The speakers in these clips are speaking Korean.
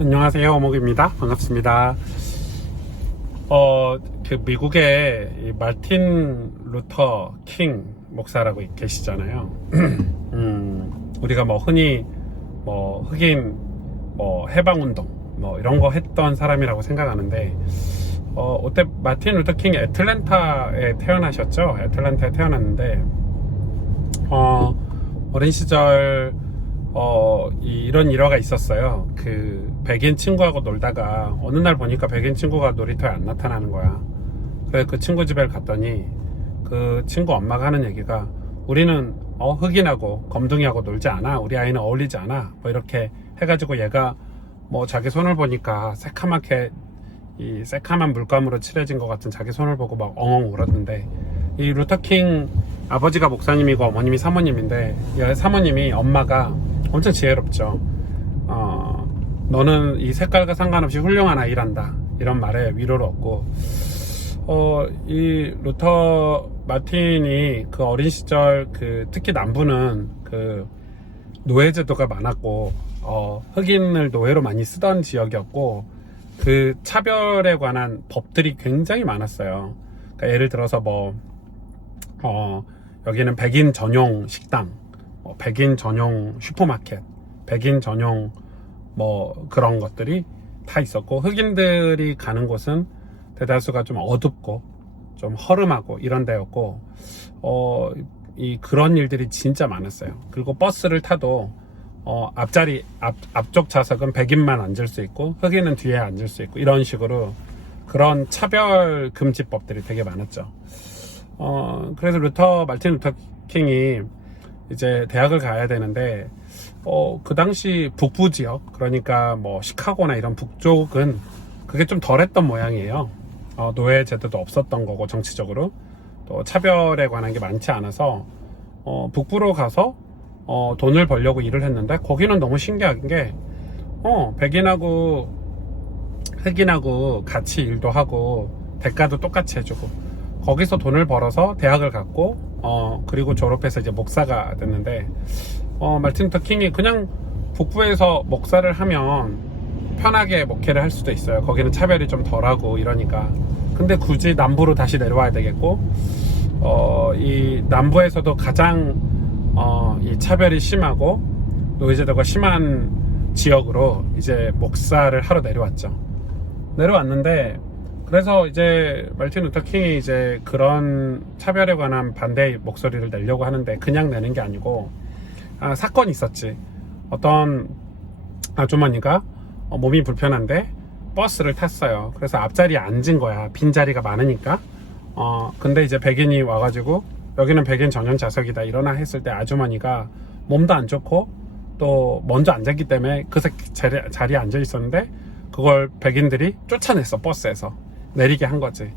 안녕하세요, 오목입니다. 반갑습니다. 미국의 이 마틴 루터 킹 목사라고 계시잖아요. 우리가 흔히 흑인 해방운동 이런 거 했던 사람이라고 생각하는데, 그때 마틴 루터 킹이 애틀랜타에 태어나셨죠. 애틀랜타에 태어났는데, 어린 시절 이런 일화가 있었어요. 그 백인 친구하고 놀다가 어느 날 보니까 백인 친구가 놀이터에 안 나타나는 거야. 그래서 그 친구 집에 갔더니 그 친구 엄마가 하는 얘기가, 우리는 흑인하고 검둥이하고 놀지 않아, 우리 아이는 어울리지 않아, 이렇게 해가지고 얘가 자기 손을 보니까 새카맣게 이 새카만 물감으로 칠해진 것 같은 자기 손을 보고 막 엉엉 울었는데, 이 루터킹 아버지가 목사님이고 어머님이 사모님인데, 이 사모님이, 엄마가 엄청 지혜롭죠. 너는 이 색깔과 상관없이 훌륭한 아이란다, 이런 말에 위로를 얻고, 이 루터 마틴이 그 어린 시절, 특히 남부는 그 노예제도가 많았고, 흑인을 노예로 많이 쓰던 지역이었고, 그 차별에 관한 법들이 굉장히 많았어요. 그러니까 예를 들어서 여기는 백인 전용 식당, 백인 전용 슈퍼마켓, 백인 전용 그런 것들이 다 있었고, 흑인들이 가는 곳은 대다수가 좀 어둡고 좀 허름하고 이런 데였고, 그런 일들이 진짜 많았어요. 그리고 버스를 타도 앞쪽 좌석은 백인만 앉을 수 있고 흑인은 뒤에 앉을 수 있고, 이런 식으로 그런 차별 금지법들이 되게 많았죠. 그래서 마틴 루터 킹이 이제 대학을 가야 되는데, 그 당시 북부 지역, 그러니까 시카고나 이런 북쪽은 그게 좀 덜했던 모양이에요. 노예 제도도 없었던 거고, 정치적으로 또 차별에 관한 게 많지 않아서 북부로 가서 돈을 벌려고 일을 했는데, 거기는 너무 신기한 게 백인하고 흑인하고 같이 일도 하고 대가도 똑같이 해주고, 거기서 돈을 벌어서 대학을 갔고, 그리고 졸업해서 이제 목사가 됐는데, 마틴 루터 킹이 그냥 북부에서 목사를 하면 편하게 목회를 할 수도 있어요. 거기는 차별이 좀 덜하고 이러니까. 근데 굳이 남부로 다시 내려와야 되겠고, 이 남부에서도 가장 이 차별이 심하고 노예제도가 심한 지역으로 이제 목사를 하러 내려왔는데, 그래서 이제 마틴 루터 킹이 이제 그런 차별에 관한 반대의 목소리를 내려고 하는데, 그냥 내는 게 아니고, 사건이 있었지. 어떤 아주머니가 몸이 불편한데 버스를 탔어요. 그래서 앞자리에 앉은 거야. 빈자리가 많으니까. 근데 이제 백인이 와가지고, 여기는 백인 전용 좌석이다, 일어나 했을 때 아주머니가 몸도 안 좋고 또 먼저 앉았기 때문에 그 자리에 앉아 있었는데, 그걸 백인들이 쫓아냈어. 버스에서 내리게 한 거지.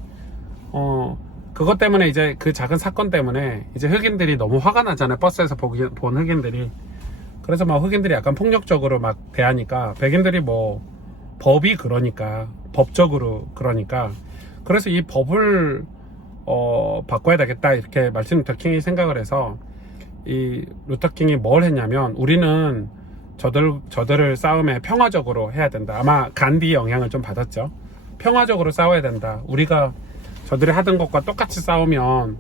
그것 때문에, 이제 그 작은 사건 때문에 이제 흑인들이 너무 화가 나잖아요. 버스에서 본 흑인들이. 그래서 흑인들이 약간 폭력적으로 막 대하니까, 백인들이 법이 그러니까, 법적으로 그러니까, 그래서 이 법을 바꿔야 되겠다, 이렇게 마틴 루터 킹이 생각을 해서, 이 루터 킹이 뭘 했냐면, 우리는 저들을 싸움에 평화적으로 해야 된다. 아마 간디 영향을 좀 받았죠. 평화적으로 싸워야 된다. 우리가 저들이 하던 것과 똑같이 싸우면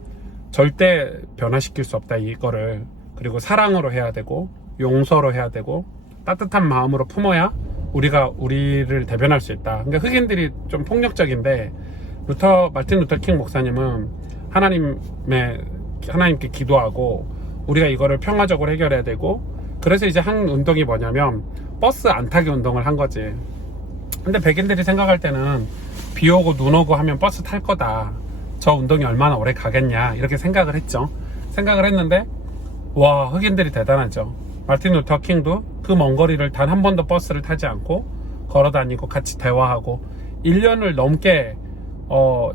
절대 변화시킬 수 없다, 이거를. 그리고 사랑으로 해야 되고, 용서로 해야 되고, 따뜻한 마음으로 품어야 우리가 우리를 대변할 수 있다. 그러니까 흑인들이 좀 폭력적인데, 마틴 루터 킹 목사님은 하나님께 기도하고, 우리가 이거를 평화적으로 해결해야 되고, 그래서 이제 한 운동이 뭐냐면 버스 안 타기 운동을 한 거지. 근데 백인들이 생각할 때는 비 오고 눈 오고 하면 버스 탈 거다, 저 운동이 얼마나 오래 가겠냐, 이렇게 생각을 했는데, 와, 흑인들이 대단하죠. 마틴 루터 킹도 그 먼 거리를 단 한 번도 버스를 타지 않고 걸어 다니고 같이 대화하고 1년을 넘게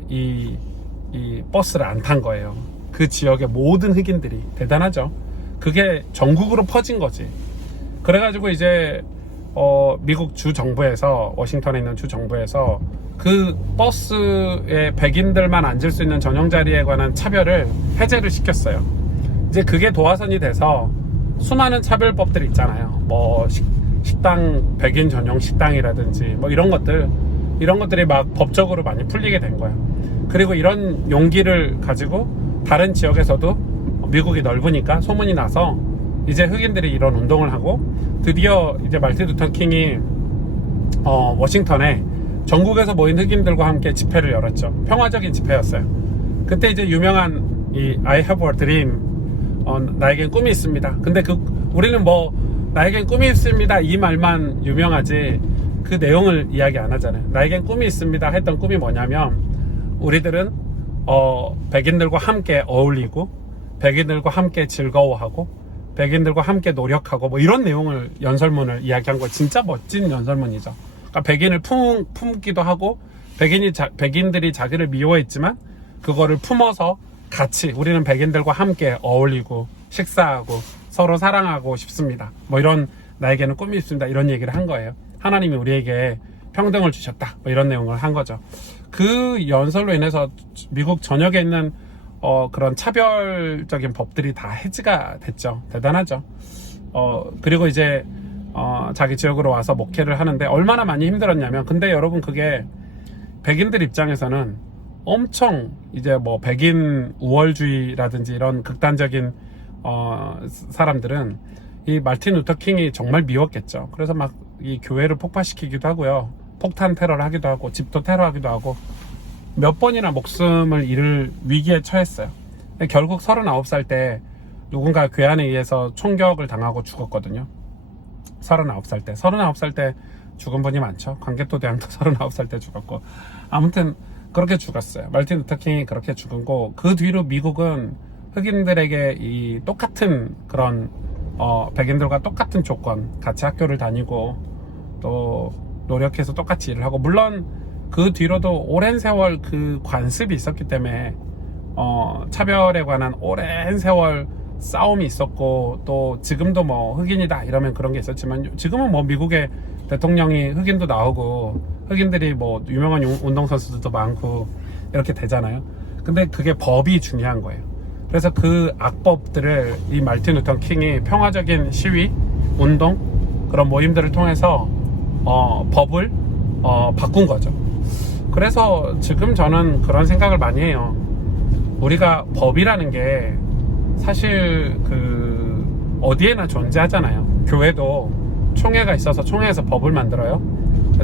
이 버스를 안 탄 거예요. 그 지역의 모든 흑인들이. 대단하죠. 그게 전국으로 퍼진 거지. 그래가지고 이제 미국 주 정부에서, 워싱턴에 있는 주 정부에서 그 버스에 백인들만 앉을 수 있는 전용 자리에 관한 차별을 해제를 시켰어요. 이제 그게 도화선이 돼서 수많은 차별법들이 있잖아요. 식당, 백인 전용 식당이라든지 뭐 이런 것들이 막 법적으로 많이 풀리게 된 거예요. 그리고 이런 용기를 가지고 다른 지역에서도 미국이 넓으니까 소문이 나서 이제 흑인들이 이런 운동을 하고 드디어 이제 마틴 루터 킹이 워싱턴에 전국에서 모인 흑인들과 함께 집회를 열었죠. 평화적인 집회였어요. 그때 이제 유명한 이 I have a dream, 나에겐 꿈이 있습니다. 근데 우리는 뭐 나에겐 꿈이 있습니다 이 말만 유명하지 그 내용을 이야기 안 하잖아요. 나에겐 꿈이 있습니다 했던 꿈이 뭐냐면 우리들은 백인들과 함께 어울리고 백인들과 함께 즐거워하고 백인들과 함께 노력하고 뭐 이런 내용을 연설문을 이야기한 거 진짜 멋진 연설문이죠. 그러니까 백인을 품기도 하고 백인들이 자기를 미워했지만 그거를 품어서 같이 우리는 백인들과 함께 어울리고 식사하고 서로 사랑하고 싶습니다. 뭐 이런 나에게는 꿈이 있습니다. 이런 얘기를 한 거예요. 하나님이 우리에게 평등을 주셨다. 뭐 이런 내용을 한 거죠. 그 연설로 인해서 미국 전역에 있는 그런 차별적인 법들이 다 해지가 됐죠. 대단하죠. 그리고 이제 자기 지역으로 와서 목회를 하는데 얼마나 많이 힘들었냐면 근데 여러분 그게 백인들 입장에서는 엄청 이제 뭐 백인 우월주의라든지 이런 극단적인 사람들은 이 마틴 루터 킹이 정말 미웠겠죠. 그래서 막 이 교회를 폭파시키기도 하고요. 폭탄 테러를 하기도 하고 집도 테러하기도 하고 몇 번이나 목숨을 잃을 위기에 처했어요. 결국 39살 때 누군가 괴한에 의해서 총격을 당하고 죽었거든요. 39살 때 죽은 분이 많죠. 광개토 대왕도 39살 때 죽었고 아무튼 그렇게 죽었어요. 마틴 루터 킹이 그렇게 죽은 거. 그 뒤로 미국은 흑인들에게 이 똑같은 그런 백인들과 똑같은 조건 같이 학교를 다니고 또 노력해서 똑같이 일을 하고 물론 그 뒤로도 오랜 세월 그 관습이 있었기 때문에 차별에 관한 오랜 세월 싸움이 있었고 또 지금도 뭐 흑인이다 이러면 그런 게 있었지만 지금은 뭐 미국의 대통령이 흑인도 나오고 흑인들이 뭐 유명한 운동선수들도 많고 이렇게 되잖아요. 근데 그게 법이 중요한 거예요. 그래서 그 악법들을 이 마틴 루터 킹이 평화적인 시위, 운동 그런 모임들을 통해서 법을 바꾼 거죠. 그래서 지금 저는 그런 생각을 많이 해요. 우리가 법이라는 게 사실 어디에나 존재하잖아요. 교회도 총회가 있어서 총회에서 법을 만들어요.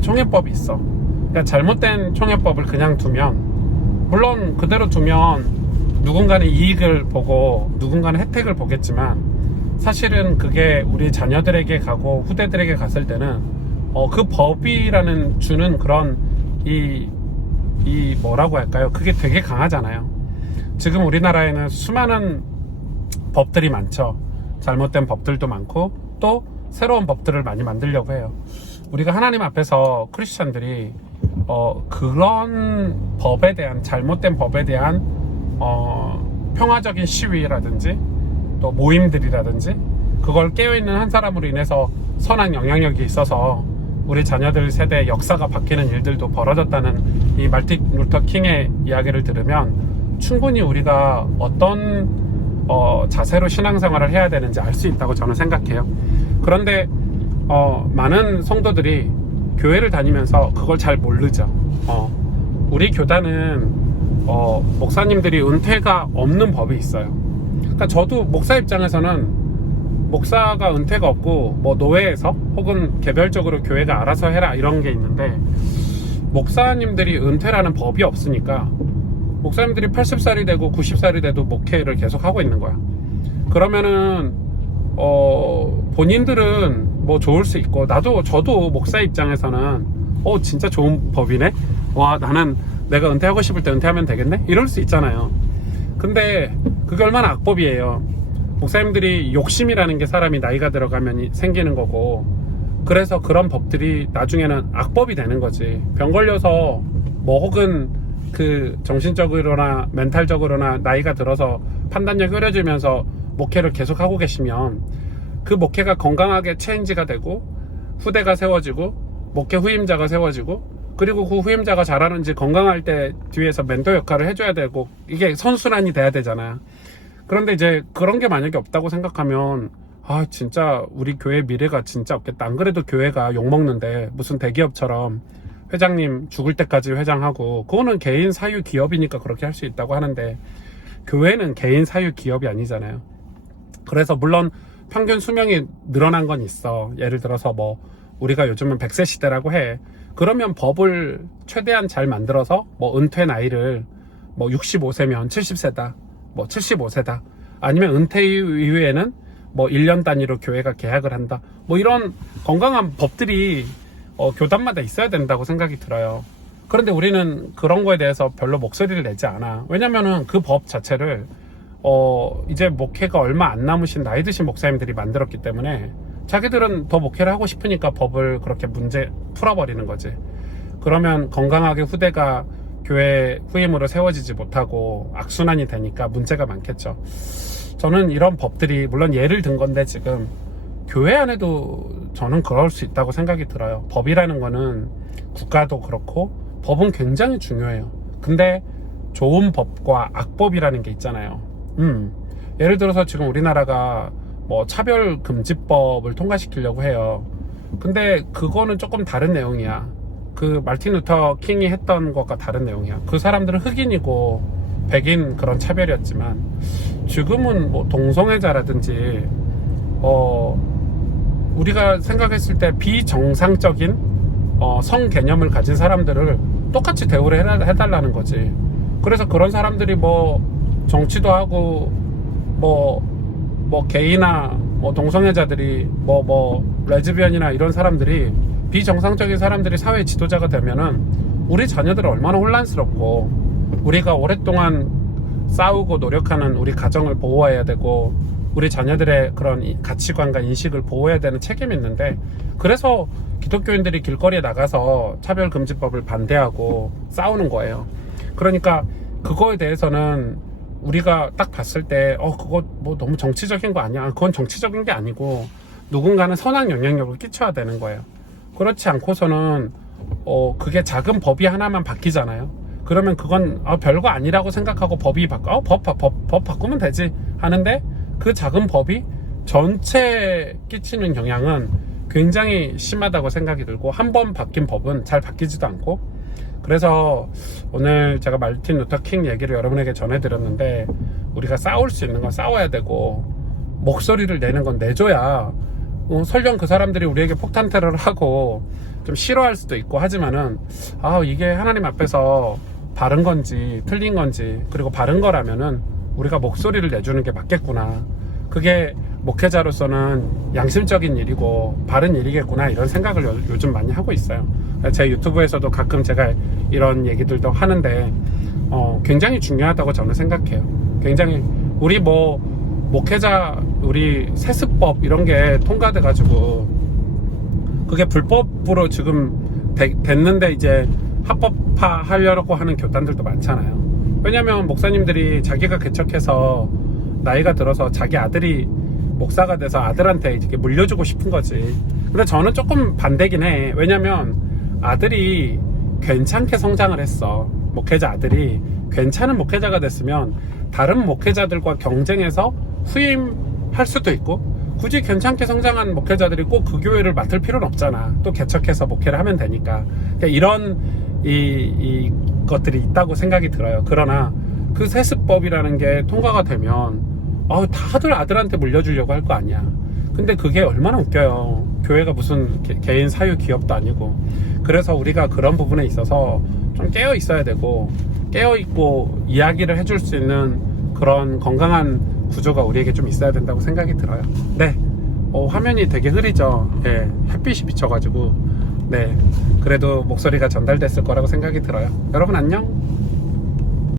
총회법이 있어. 그러니까 잘못된 총회법을 그냥 두면 물론 그대로 두면 누군가는 이익을 보고 누군가는 혜택을 보겠지만 사실은 그게 우리 자녀들에게 가고 후대들에게 갔을 때는 그 법이라는 주는 그런 이 뭐라고 할까요? 그게 되게 강하잖아요. 지금 우리나라에는 수많은 법들이 많죠. 잘못된 법들도 많고 또 새로운 법들을 많이 만들려고 해요. 우리가 하나님 앞에서 크리스찬들이 그런 법에 대한 잘못된 법에 대한 평화적인 시위라든지 또 모임들이라든지 그걸 깨어있는 한 사람으로 인해서 선한 영향력이 있어서 우리 자녀들 세대 역사가 바뀌는 일들도 벌어졌다는 이 마틴 루터 킹의 이야기를 들으면 충분히 우리가 어떤 자세로 신앙생활을 해야 되는지 알 수 있다고 저는 생각해요. 그런데 많은 성도들이 교회를 다니면서 그걸 잘 모르죠. 우리 교단은 목사님들이 은퇴가 없는 법이 있어요. 그러니까 저도 목사 입장에서는 목사가 은퇴가 없고 뭐 노회에서 혹은 개별적으로 교회가 알아서 해라 이런 게 있는데 목사님들이 은퇴라는 법이 없으니까 목사님들이 80살이 되고 90살이 돼도 목회를 계속 하고 있는 거야. 그러면은 본인들은 뭐 좋을 수 있고 저도 목사 입장에서는 진짜 좋은 법이네. 와 나는 내가 은퇴하고 싶을 때 은퇴하면 되겠네 이럴 수 있잖아요. 근데 그게 얼마나 악법이에요. 목사님들이 욕심이라는 게 사람이 나이가 들어가면 생기는 거고 그래서 그런 법들이 나중에는 악법이 되는 거지. 병 걸려서 뭐 혹은 정신적으로나 멘탈적으로나 나이가 들어서 판단력이 흐려지면서 목회를 계속 하고 계시면 그 목회가 건강하게 체인지가 되고 후대가 세워지고 목회 후임자가 세워지고 그리고 그 후임자가 잘하는지 건강할 때 뒤에서 멘토 역할을 해줘야 되고 이게 선순환이 돼야 되잖아요. 그런데 이제 그런 게 만약에 없다고 생각하면 아 진짜 우리 교회 미래가 진짜 없겠다. 안 그래도 교회가 욕먹는데 무슨 대기업처럼 회장님 죽을 때까지 회장하고, 그거는 개인 사유 기업이니까 그렇게 할 수 있다고 하는데 교회는 개인 사유 기업이 아니잖아요. 그래서 물론 평균 수명이 늘어난 건 있어. 예를 들어서 뭐 우리가 요즘은 100세 시대라고 해. 그러면 법을 최대한 잘 만들어서 뭐 은퇴 나이를 뭐 65세면 70세다, 뭐 75세다, 아니면 은퇴 이후에는 뭐 1년 단위로 교회가 계약을 한다, 뭐 이런 건강한 법들이 교단마다 있어야 된다고 생각이 들어요. 그런데 우리는 그런 거에 대해서 별로 목소리를 내지 않아. 왜냐면은 그 법 자체를 이제 목회가 얼마 안 남으신 나이 드신 목사님들이 만들었기 때문에 자기들은 더 목회를 하고 싶으니까 법을 그렇게 문제 풀어버리는 거지. 그러면 건강하게 후대가 교회 후임으로 세워지지 못하고 악순환이 되니까 문제가 많겠죠. 저는 이런 법들이, 물론 예를 든 건데 지금 교회 안에도 저는 그럴 수 있다고 생각이 들어요. 법이라는 거는 국가도 그렇고 법은 굉장히 중요해요. 근데 좋은 법과 악법이라는 게 있잖아요. 예를 들어서 지금 우리나라가 뭐 차별금지법을 통과시키려고 해요. 근데 그거는 조금 다른 내용이야. 그 마틴 루터 킹이 했던 것과 다른 내용이야. 그 사람들은 흑인이고 백인 그런 차별이었지만 지금은 뭐 동성애자라든지 우리가 생각했을 때 비정상적인 성 개념을 가진 사람들을 똑같이 대우를 해달라는 거지. 그래서 그런 사람들이 뭐 정치도 하고 뭐 게이나 뭐 동성애자들이 뭐 레즈비언이나 이런 사람들이, 비정상적인 사람들이 사회 지도자가 되면은 우리 자녀들은 얼마나 혼란스럽고, 우리가 오랫동안 싸우고 노력하는 우리 가정을 보호해야 되고 우리 자녀들의 그런 가치관과 인식을 보호해야 되는 책임이 있는데, 그래서 기독교인들이 길거리에 나가서 차별금지법을 반대하고 싸우는 거예요. 그러니까 그거에 대해서는 우리가 딱 봤을 때 그거 뭐 너무 정치적인 거 아니야? 그건 정치적인 게 아니고 누군가는 선한 영향력을 끼쳐야 되는 거예요. 그렇지 않고서는 그게 작은 법이 하나만 바뀌잖아요. 그러면 그건 별거 아니라고 생각하고 법이 법 바꾸면 되지 하는데, 그 작은 법이 전체에 끼치는 영향은 굉장히 심하다고 생각이 들고, 한 번 바뀐 법은 잘 바뀌지도 않고. 그래서 오늘 제가 마틴 루터 킹 얘기를 여러분에게 전해드렸는데, 우리가 싸울 수 있는 건 싸워야 되고 목소리를 내는 건 내줘야, 설령 그 사람들이 우리에게 폭탄 테러를 하고 좀 싫어할 수도 있고 하지만은 이게 하나님 앞에서 바른 건지 틀린 건지, 그리고 바른 거라면은 우리가 목소리를 내주는 게 맞겠구나, 그게 목회자로서는 양심적인 일이고 바른 일이겠구나, 이런 생각을 요즘 많이 하고 있어요. 제 유튜브에서도 가끔 제가 이런 얘기들도 하는데 굉장히 중요하다고 저는 생각해요. 굉장히 우리 목회자, 우리 세습법 이런 게 통과돼 가지고 그게 불법으로 지금 됐는데 이제 합법화 하려고 하는 교단들도 많잖아요. 왜냐면 목사님들이 자기가 개척해서 나이가 들어서 자기 아들이 목사가 돼서 아들한테 이렇게 물려주고 싶은 거지. 근데 저는 조금 반대긴 해. 왜냐면 아들이 괜찮게 성장을 했어. 목회자 아들이 괜찮은 목회자가 됐으면 다른 목회자들과 경쟁해서 후임할 수도 있고, 굳이 괜찮게 성장한 목회자들이 꼭 그 교회를 맡을 필요는 없잖아. 또 개척해서 목회를 하면 되니까. 그러니까 이런 이 것들이 있다고 생각이 들어요. 그러나 그 세습법이라는 게 통과가 되면 다들 아들한테 물려주려고 할 거 아니야. 근데 그게 얼마나 웃겨요. 교회가 무슨 개인 사유 기업도 아니고. 그래서 우리가 그런 부분에 있어서 좀 깨어 있어야 되고, 깨어 있고 이야기를 해줄 수 있는 그런 건강한 구조가 우리에게 좀 있어야 된다고 생각이 들어요. 네, 화면이 되게 흐리죠. 네, 햇빛이 비쳐가지고. 네, 그래도 목소리가 전달됐을 거라고 생각이 들어요. 여러분 안녕.